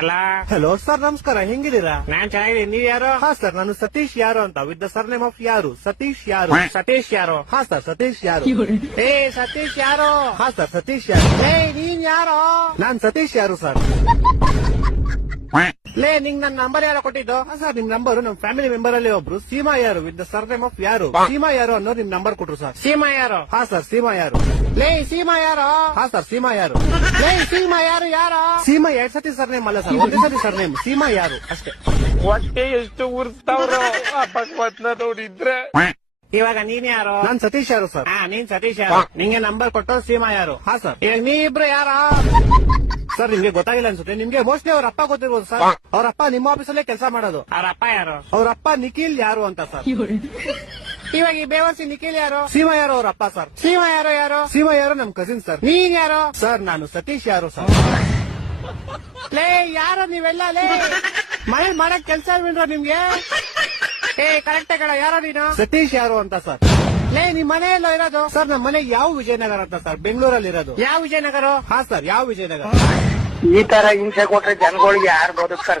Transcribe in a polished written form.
ಅಲ್ಲ hello sir, ನಮಸ್ಕಾರ. ಹೆಂಗಿದ್ದೀರಾ? ನಾನ್ ಚೆನ್ನಾಗಿದ್ದೀನಿ. ನೀವ್ ಯಾರು? ಹಾ ಸರ್, ನಾನು ಸತೀಶ್ ಯಾರು ಅಂತ, with the sir name of ಯಾರು. ಸತೀಶ್ ಯಾರು. ಸತೀಶ್ ಯಾರು? ಹಾ ಸರ್, ಸತೀಶ್ ಯಾರು. ಏ ಸತೀಶ್ ಯಾರು? ಹಾ ಸರ್, ಸತೀಶ್ ಯಾರು. ಏ ನೀನ್ ಯಾರು? ನಾನ್ ಸತೀಶ್ ಯಾರು ಸರ್. ಲೇ ನಿಂಗ್ ನನ್ ನಂಬರ್ ಯಾರೋ ಕೊಟ್ಟಿದ್ದು? ಹಾ ಸರ್, ನಿಮ್ ನಂಬರ್ ನಮ್ ಫ್ಯಾಮಿಲಿ ಮೆಂಬರ್ ಅಲ್ಲಿ ಒಬ್ರು ಸೀಮಾ ಯಾರು with the sir name of ಯಾರು, ಸೀಮಾ ಯಾರು ಅನ್ನೋ ನಿಮ್ ನಂಬರ್ ಕೊಟ್ರು ಸರ್. ಸೀಮಾ ಯಾರು? ಹಾ ಸರ್, ಸೀಮಾ ಯಾರು. ಲೇ ಸೀಮಾ ಯಾರು? ಹಾ ಸರ್, ಸೀಮಾ ಯಾರು. ಲೇ ಸೀಮಾ ಯಾರು? ಯಾರು? ಸೀಮಾ 2 ಸತಿ ಸರ್ ನೇಮ್ ಅಲ್ಲ ಸರ್, ಒಂದೇ ಸತಿ ಸರ್ ನೇಮ್ ಸೀಮಾ ಯಾರು ಅಷ್ಟೇ. ಹೊಟ್ಟೆ ಎಷ್ಟು ಉರ್ಸ್ತಾವ್ರು ಅಪಸ್ಮಾತ್ನ ನೋಡಿದ್ರೆ. ಇವಾಗ ನೀನ್ ಯಾರು? ನಾನ್ ಸತೀಶ್ ಯಾರು ಸರ್. ಹಾ ನೀನ್ ಸತೀಶ್ ಯಾರು? ನಿಂಗೆ ನಂಬರ್ ಕೊಟ್ಟು ಸೀಮಾ ಯಾರು? ಹಾ ಸರ್. ಈಗ ನೀ ಇಬ್ರು ಯಾರ? ಸರ್, ನಿಮ್ಗೆ ಗೊತ್ತಾಗಿಲ್ಲ ಅನ್ಸುತ್ತೆ. ನಿಮ್ಗೆ ಮೋಸ್ಟ್ಲಿ ಅವ್ರ ಅಪ್ಪ ಗೊತ್ತಿರ್ಬೋದು ಸರ್. ಅವ್ರ ಅಪ್ಪ ನಿಮ್ಮ ಆಫೀಸಲ್ಲೇ ಕೆಲಸ ಮಾಡೋದು. ಅವ್ರ ಅಪ್ಪ ಯಾರು? ಅವ್ರ ಅಪ್ಪ ನಿಖಿಲ್ ಯಾರು ಅಂತ ಸರ್. ಇವಾಗ ಈ ಬೇವರ್ಸಿ ನಿಖಿಲ್ ಯಾರು? ಸೀಮಾ ಯಾರು ಅವ್ರ ಅಪ್ಪ ಸರ್. ಸೀಮಾ ಯಾರು? ಯಾರು? ಸೀಮಾ ಯಾರು ನಮ್ ಕಸಿನ್ ಸರ್. ನೀನ್ ಯಾರು? ಸರ್, ನಾನು ಸತೀಶ್ ಯಾರು ಸರ್. ಲೇ ಯಾರು ನೀವೆಲ್ಲ? ಲೇ ಮನೆ ಮಾಡಕ್ ಕೆಲ್ಸ ಇಲ್ವೇನ್ರ ನಿಮ್ಗೆ? ಏ ಕರೆಕ್ಟ್ ಕಡ ಯಾರೋ ನೀನು? ಸತೀಶ್ ಯಾರು ಅಂತ ಸರ್. ಲೇ ನಿಮ್ ಮನೆ ಎಲ್ಲ ಇರೋದು? ಸರ್, ನಮ್ಮ ಮನೆ ಯಾವ ವಿಜಯನಗರ ಅಂತ ಸರ್, ಬೆಂಗಳೂರಲ್ಲಿ ಇರೋದು. ಯಾವ ವಿಜಯನಗರ? ಹಾ ಸರ್, ಯಾವ ವಿಜಯನಗರ. ಈ ತರ ಹಿಂಸೆ ಕೊಟ್ರೆ ಜನಗಳಿಗೆ ಯಾರು ಬದುಕ್ತಾರ?